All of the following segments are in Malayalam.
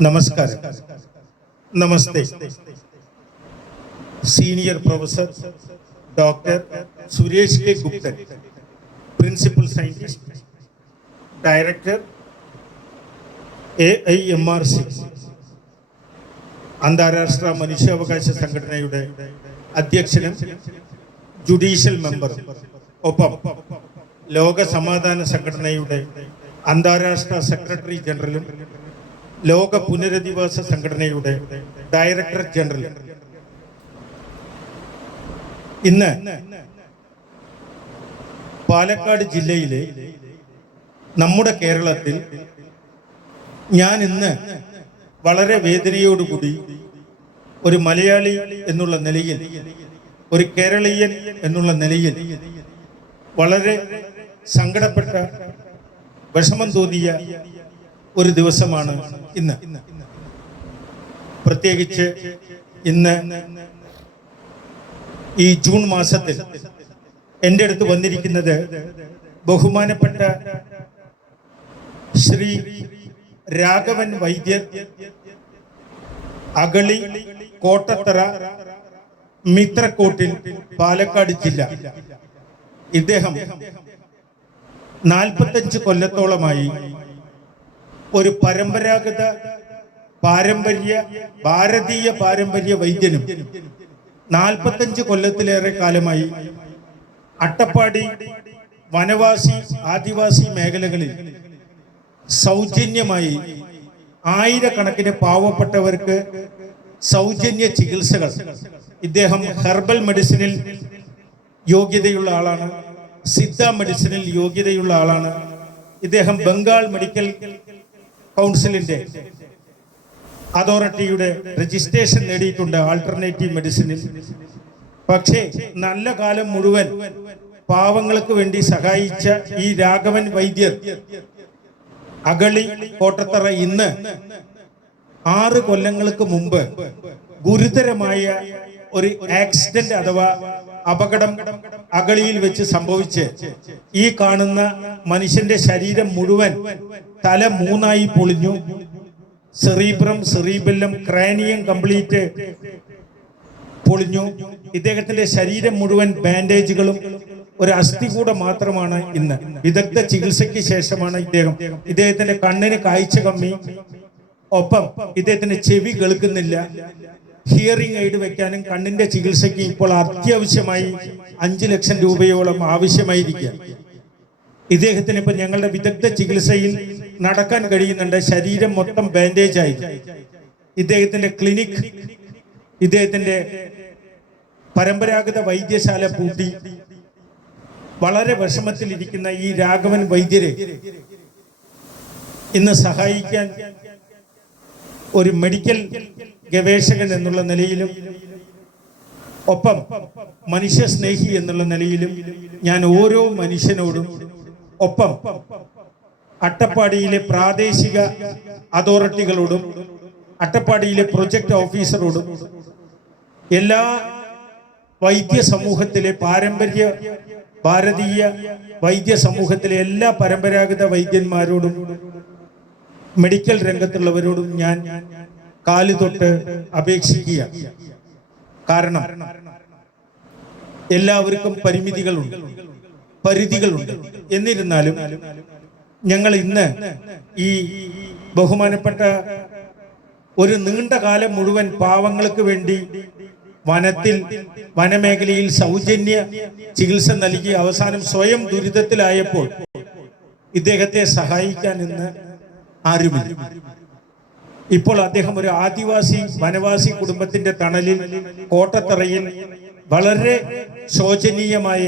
നമസ്കാരം. നമസ്തേ. Senior professor doctor Suresh K Guptan, principal scientist, director AIMRC, അന്താരാഷ്ട്ര മനുഷ്യാവകാശ സംഘടനയുടെ അധ്യക്ഷനും ജുഡീഷ്യൽ മെമ്പറും, ഒപ്പം ലോക സമാധാന സംഘടനയുടെ അന്താരാഷ്ട്ര സെക്രട്ടറി ജനറലും ലോക പുനരധിവാസ സംഘടനയുടെ ഡയറക്ടർ ജനറലും. ഇന്ന് പാലക്കാട് ജില്ലയിലെ നമ്മുടെ കേരളത്തിൽ ഞാൻ ഇന്ന് വളരെ വേദനയോടുകൂടി ഒരു മലയാളി എന്നുള്ള നിലയിൽ, ഒരു കേരളീയൻ എന്നുള്ള നിലയിൽ വളരെ സങ്കടപ്പെട്ട, വിഷമം തോന്നിയ ഒരു ദിവസമാണ് ഇന്ന്. പ്രത്യേകിച്ച് ഇന്ന് ഈ ജൂൺ മാസത്തിൽ എൻ്റെ അടുത്ത് വന്നിരിക്കുന്നത് ബഹുമാനപ്പെട്ട ശ്രീ രാഘവൻ വൈദ്യർ, അഗളി, കോട്ടത്തറ, മിത്രക്കോട്ടിൽ, പാലക്കാട് ജില്ല. ഇദ്ദേഹം 45 കൊല്ലത്തോളമായി ഒരു പരമ്പരാഗത ഭാരതീയ പാരമ്പര്യ വൈദ്യനും 45 കൊല്ലത്തിലേറെ കാലമായി അട്ടപ്പാടി വനവാസി ആദിവാസി മേഖലകളിൽ സൗജന്യമായി ആയിരക്കണക്കിന് പാവപ്പെട്ടവർക്ക് സൗജന്യ ചികിത്സകൾ. ഇദ്ദേഹം ഹെർബൽ മെഡിസിനിൽ യോഗ്യതയുള്ള ആളാണ്, സിദ്ധ മെഡിസിനിൽ യോഗ്യതയുള്ള ആളാണ്. ഇദ്ദേഹം ബംഗാൾ മെഡിക്കൽ കൗൺസിലിന്റെ അതോറിറ്റിയുടെ രജിസ്ട്രേഷൻ നേടിയിട്ടുണ്ട് ആൾട്ടർനേറ്റീവ് മെഡിസിനിൽ. പക്ഷേ നല്ല കാലം മുഴുവൻ പാവങ്ങൾക്ക് വേണ്ടി സഹായിച്ച ഈ രാഘവൻ വൈദ്യർ, അഗളി, കോട്ടത്തറ, ഇന്ന് 6 കൊല്ലങ്ങൾക്ക് മുമ്പ് ഗുരുതരമായ ഒരു ആക്സിഡന്റ് അഥവാ അപകടം അഗളിയിൽ വെച്ച് സംഭവിച്ച് ഈ കാണുന്ന മനുഷ്യന്റെ ശരീരം മുഴുവൻ തല 3ആയി പൊളിഞ്ഞു. സെറീബ്രം, സെറീബെല്ലം, ക്രാനിയം കംപ്ലീറ്റ് പൊളിഞ്ഞു. ഇദ്ദേഹത്തിന്റെ ശരീരം മുഴുവൻ ബാൻഡേജുകളും ഒരു അസ്ഥി കൂടെ മാത്രമാണ് ഇന്ന്. വിദഗ്ധ ചികിത്സയ്ക്ക് ശേഷമാണ് ഇദ്ദേഹത്തിന്റെ കണ്ണിന് കാഴ്ച കമ്മി, ഒപ്പം ഇദ്ദേഹത്തിന്റെ ചെവി കേൾക്കുന്നില്ല. ഹിയറിംഗ് എയ്ഡ് വെക്കാനും കണ്ണിന്റെ ചികിത്സയ്ക്ക് ഇപ്പോൾ അത്യാവശ്യമായി 5 ലക്ഷം രൂപയോളം ആവശ്യമായിരിക്കുക. ഇദ്ദേഹത്തിന് ഇപ്പൊ ഞങ്ങളുടെ വിദഗ്ധ ചികിത്സയിൽ നടക്കാൻ കഴിയുന്നുണ്ട്. ശരീരം മൊത്തം ബാൻഡേജ് ആയി. ഇദ്ദേഹത്തിന്റെ ക്ലിനിക്, ഇദ്ദേഹത്തിന്റെ പരമ്പരാഗത വൈദ്യശാല പൂട്ടി വളരെ വിഷമത്തിലിരിക്കുന്ന ഈ രാഘവൻ വൈദ്യരെ ഇന്ന് സഹായിക്കാൻ ഒരു മെഡിക്കൽ ഗവേഷകൻ എന്നുള്ള നിലയിലും ഒപ്പം മനുഷ്യ സ്നേഹി എന്നുള്ള നിലയിലും ഞാൻ ഓരോ മനുഷ്യനോടും, ഒപ്പം അട്ടപ്പാടിയിലെ പ്രാദേശിക അതോറിറ്റികളോടും അട്ടപ്പാടിയിലെ പ്രൊജക്ട് ഓഫീസറോടും എല്ലാ വൈദ്യ സമൂഹത്തിലെ ഭാരതീയ വൈദ്യ സമൂഹത്തിലെ എല്ലാ പരമ്പരാഗത വൈദ്യന്മാരോടും മെഡിക്കൽ രംഗത്തുള്ളവരോടും ഞാൻ കാലുതൊട്ട് അപേക്ഷിക്കുക. കാരണം എല്ലാവർക്കും പരിധികളുണ്ട്. എന്നിരുന്നാലും ഞങ്ങൾ ഇന്ന് ഈ ബഹുമാനപ്പെട്ട ഒരു നീണ്ട കാലം മുഴുവൻ പാവങ്ങൾക്ക് വേണ്ടി വനമേഖലയിൽ സൗജന്യ ചികിത്സ നൽകി അവസാനം സ്വയം ദുരിതത്തിലായപ്പോൾ ഇദ്ദേഹത്തെ സഹായിക്കാൻ ഇന്ന് ആരുമില്ല. ഇപ്പോൾ അദ്ദേഹം ഒരു ആദിവാസി വനവാസി കുടുംബത്തിന്റെ തണലിൽ കോട്ടത്തറയിൽ വളരെ ശോചനീയമായ,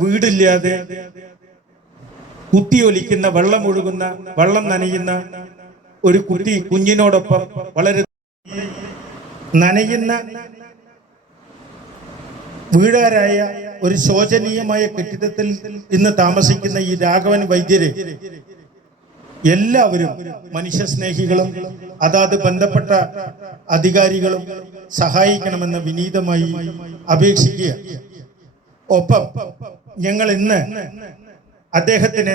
വീടില്ലാതെ, കുത്തിയൊലിക്കുന്ന, വെള്ളം നനയുന്ന ഒരു കുഞ്ഞിനോടൊപ്പം വളരെ നനയുന്ന വീടാരായ ഒരു ശോചനീയമായ കെട്ടിടത്തിൽ ഇന്ന് താമസിക്കുന്ന ഈ രാഘവൻ വൈദ്യരെ എല്ലാവരും, മനുഷ്യസ്നേഹികളും അതാത് ബന്ധപ്പെട്ട അധികാരികളും സഹായിക്കണമെന്ന് വിനീതമായി അപേക്ഷിക്കുക. ഒപ്പം ഞങ്ങൾ ഇന്ന് അദ്ദേഹത്തിന്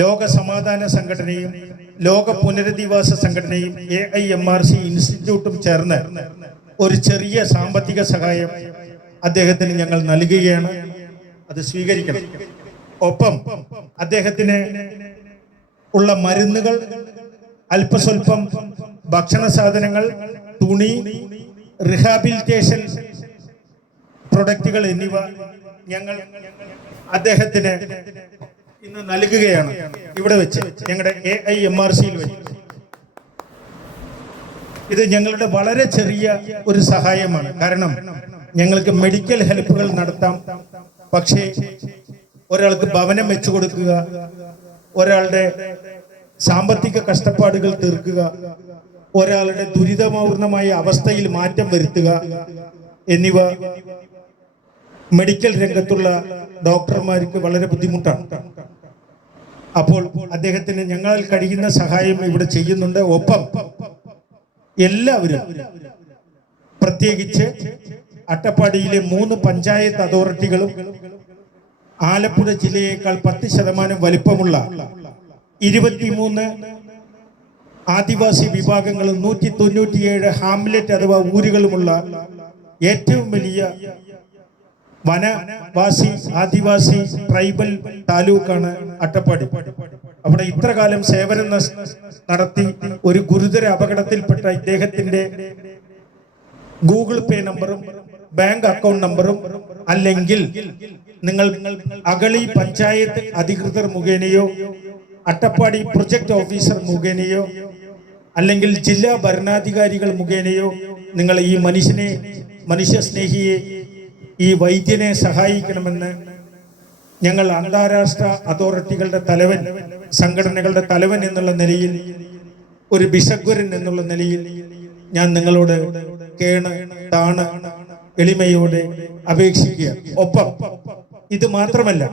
ലോക സമാധാന സംഘടനയും ലോക പുനരധിവാസ സംഘടനയും AIMRC ഇൻസ്റ്റിറ്റ്യൂട്ടും ചേർന്ന് ഒരു ചെറിയ സാമ്പത്തിക സഹായം അദ്ദേഹത്തിന് ഞങ്ങൾ നൽകുകയാണ്. അത് സ്വീകരിക്കണം. ഒപ്പം അദ്ദേഹത്തിന് ഉള്ള മരുന്നുകൾ, അല്പസ്വല്പം ഭക്ഷണ സാധനങ്ങൾ, തുണി, റിഹാബിലിറ്റേഷൻ പ്രൊഡക്റ്റുകൾ എന്നിവ ഞങ്ങൾ അദ്ദേഹത്തിന് ഇന്ന് നൽകുകയാണ്. ഇവിടെ വെച്ച് ഞങ്ങളുടെ AIMRCയിൽ വെച്ച് ഇത് ഞങ്ങളുടെ വളരെ ചെറിയ ഒരു സഹായമാണ്. കാരണം ഞങ്ങൾക്ക് മെഡിക്കൽ ഹെൽപ്പുകൾ നടത്താം, പക്ഷേ ഒരാൾക്ക് ഭവനം വെച്ചു കൊടുക്കുക, ഒരാളുടെ സാമ്പത്തിക കഷ്ടപ്പാടുകൾ തീർക്കുക, ഒരാളുടെ ദുരിതപൂർണമായ അവസ്ഥയിൽ മാറ്റം വരുത്തുക എന്നിവ മെഡിക്കൽ രംഗത്തുള്ള ഡോക്ടർമാർക്ക് വളരെ ബുദ്ധിമുട്ടാണ്. അപ്പോൾ അദ്ദേഹത്തിന് ഞങ്ങളിൽ കഴിയുന്ന സഹായം ഇവിടെ ചെയ്യുന്നുണ്ട്. ഒപ്പം എല്ലാവരും, പ്രത്യേകിച്ച് അട്ടപ്പാടിയിലെ 3 പഞ്ചായത്ത് അതോറിറ്റികളും ആലപ്പുഴ ജില്ലയേക്കാൾ 10% വലിപ്പമുള്ള 23 ആദിവാസി വിഭാഗങ്ങളും 197 ഹാംലെറ്റ് അഥവാ ഊരുകളുമുള്ള ഏറ്റവും വലിയ വനവാസി ആദിവാസി ട്രൈബൽ താലൂക്കാണ് അട്ടപ്പാടി. അവിടെ ഇത്രകാലം സേവനം നടത്തി ഒരു ഗുരുതര അപകടത്തിൽപ്പെട്ട ഇദ്ദേഹത്തിന്റെ ഗൂഗിൾ പേ നമ്പറും ബാങ്ക് അക്കൗണ്ട് നമ്പറും അല്ലെങ്കിൽ നിങ്ങൾ അഗളി പഞ്ചായത്ത് അധികൃതർ മുഖേനയോ അട്ടപ്പാടി പ്രൊജക്ട് ഓഫീസർ മുഖേനയോ അല്ലെങ്കിൽ ജില്ലാ ഭരണാധികാരികൾ മുഖേനയോ നിങ്ങൾ ഈ മനുഷ്യസ്നേഹിയെ, ഈ വൈദ്യനെ സഹായിക്കണമെന്ന് ഞങ്ങൾ അന്താരാഷ്ട്ര അതോറിറ്റികളുടെ തലവൻ, സംഘടനകളുടെ തലവൻ എന്നുള്ള നിലയിൽ, ഒരു ബിഷഗ്വരൻ എന്നുള്ള നിലയിൽ ഞാൻ നിങ്ങളോട് താണ് എളിമയോടെ അപേക്ഷിക്കുക. ഒപ്പം ഇത് മാത്രമല്ല,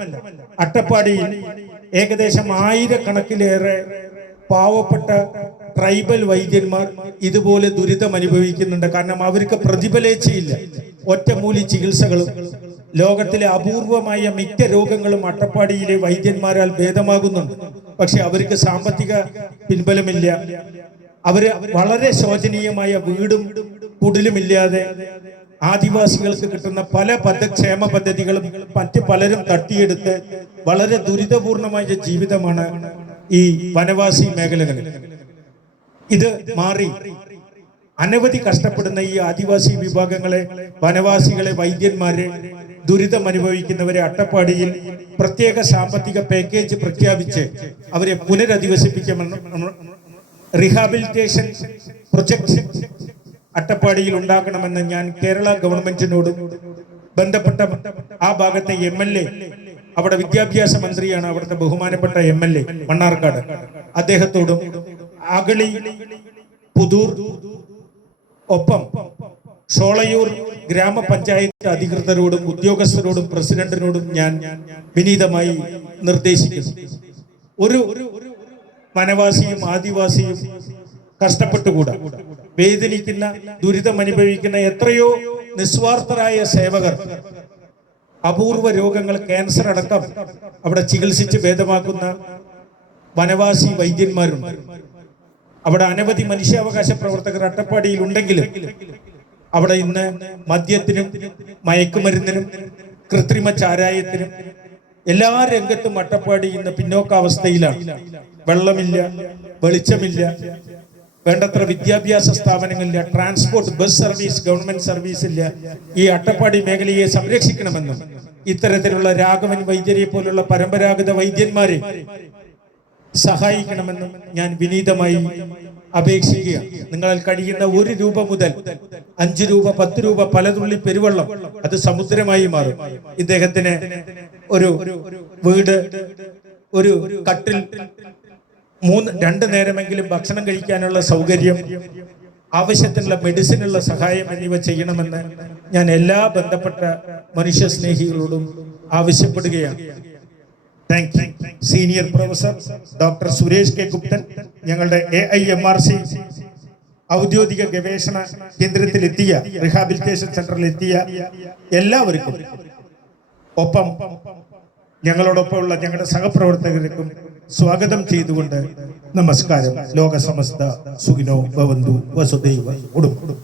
അട്ടപ്പാടിയിൽ ഏകദേശം 1000-കണക്കിലേറെ പാവപ്പെട്ട ട്രൈബൽ വൈദ്യന്മാർ ഇതുപോലെ ദുരിതം അനുഭവിക്കുന്നുണ്ട്. കാരണം അവർക്ക് പ്രതിഫലേച്ഛയില്ല. ഒറ്റമൂലി ചികിത്സകളും ലോകത്തിലെ അപൂർവമായ മിക്ക രോഗങ്ങളും അട്ടപ്പാടിയിലെ വൈദ്യന്മാരാൽ ഭേദമാകുന്നുണ്ട്. പക്ഷെ അവർക്ക് സാമ്പത്തിക പിൻബലമില്ല. അവര് വളരെ ശോചനീയമായ വീടും കുടിലുമില്ലാതെ ആദിവാസികൾക്ക് കിട്ടുന്ന പല ക്ഷേമ പദ്ധതികളും മറ്റ് പലരും തട്ടിയെടുത്ത് വളരെ ദുരിതപൂർണമായ ജീവിതമാണ് ഈ വനവാസി മേഖലകളിൽ. ഇത് മാറി അനവധി കഷ്ടപ്പെടുന്ന ഈ ആദിവാസി വിഭാഗങ്ങളെ, വനവാസികളെ, വൈദ്യന്മാരെ, ദുരിതം അനുഭവിക്കുന്നവരെ അട്ടപ്പാടിയിൽ പ്രത്യേക സാമ്പത്തിക പാക്കേജ് പ്രഖ്യാപിച്ച് അവരെ പുനരധിവസിപ്പിക്കുമെന്ന്, റിഹാബിലിറ്റേഷൻ പ്രൊജക്ട് അട്ടപ്പാടിയിൽ ഉണ്ടാക്കണമെന്ന് ഞാൻ കേരള ഗവൺമെന്റിനോടും ബന്ധപ്പെട്ട ആ ഭാഗത്തെ MLA, അവിടെ വിദ്യാഭ്യാസ മന്ത്രിയാണ് അവിടുത്തെ ബഹുമാനപ്പെട്ട MLA മണ്ണാർക്കാട്, അദ്ദേഹത്തോടും അഗളി, പുതൂർ, ഒപ്പം ഷോളയൂർ ഗ്രാമപഞ്ചായത്ത് അധികൃതരോടും ഉദ്യോഗസ്ഥരോടും പ്രസിഡന്റിനോടും ഞാൻ വിനീതമായി നിർദ്ദേശിക്കുന്നു. ഒരു വനവാസിയും ആദിവാസിയും കഷ്ടപ്പെട്ടുകൂടാ. വേദനിക്കുന്ന, ദുരിതം അനുഭവിക്കുന്ന എത്രയോ നിസ്വാർത്ഥരായ സേവകർ, അപൂർവ രോഗങ്ങൾ, ക്യാൻസർ അടക്കം അവിടെ ചികിത്സിച്ച് ഭേദമാക്കുന്ന വനവാസി വൈദ്യന്മാരുണ്ട്. അവിടെ അനവധി മനുഷ്യാവകാശ പ്രവർത്തകർ അട്ടപ്പാടിയിൽ ഉണ്ടെങ്കിലും അവിടെ ഇന്ന് മദ്യത്തിനും മയക്കുമരുന്നിനും കൃത്രിമ ചാരായത്തിനും എല്ലാ രംഗത്തും അട്ടപ്പാടി ഇന്ന് പിന്നോക്കാവസ്ഥയിലാണ്. വെള്ളമില്ല, വെളിച്ചമില്ല, വേണ്ടത്ര വിദ്യാഭ്യാസ സ്ഥാപനങ്ങളില്ല, transport bus service, government service ഇല്ല. ഈ അട്ടപ്പാടി മേഖലയെ സംരക്ഷിക്കണമെന്നും ഇത്തരത്തിലുള്ള രാഘവൻ വൈദ്യരെ പോലുള്ള പരമ്പരാഗത വൈദ്യന്മാരെ സഹായിക്കണമെന്നും ഞാൻ വിനീതമായി അപേക്ഷിക്കുക. നിങ്ങളിൽ കഴിയുന്ന 1 രൂപ മുതൽ 5 രൂപ, 10 രൂപ, പലതുള്ളി പെരുവെള്ളം അത് സമുദ്രമായി മാറും. ഇദ്ദേഹത്തിന് ഒരു വീട്, ഒരു കട്ടിൽ, 2 നേരമെങ്കിലും ഭക്ഷണം കഴിക്കാനുള്ള സൗകര്യം, ആവശ്യത്തിനുള്ള മെഡിസിനുള്ള സഹായം എന്നിവ ചെയ്യണമെന്ന് ഞാൻ എല്ലാ ബന്ധപ്പെട്ട മനുഷ്യസ്നേഹികളോടും ആവശ്യപ്പെടുകയാണ്. Thank you. Senior professor doctor Suresh K Guptan, ഞങ്ങളുടെ AIMRC ഔദ്യോഗിക ഗവേഷണ കേന്ദ്രത്തിലെത്തിയ, റിഹാബിലിറ്റേഷൻ സെന്ററിലെത്തിയ എല്ലാവർക്കും, ഒപ്പം ഞങ്ങളോടൊപ്പമുള്ള ഞങ്ങളുടെ സഹപ്രവർത്തകർക്കും സ്വാഗതം ചെയ്തുകൊണ്ട് നമസ്കാരം. ലോക സമസ്ത സുഖിനോ ഭവന്തു വസുദൈവ കുടുംബം.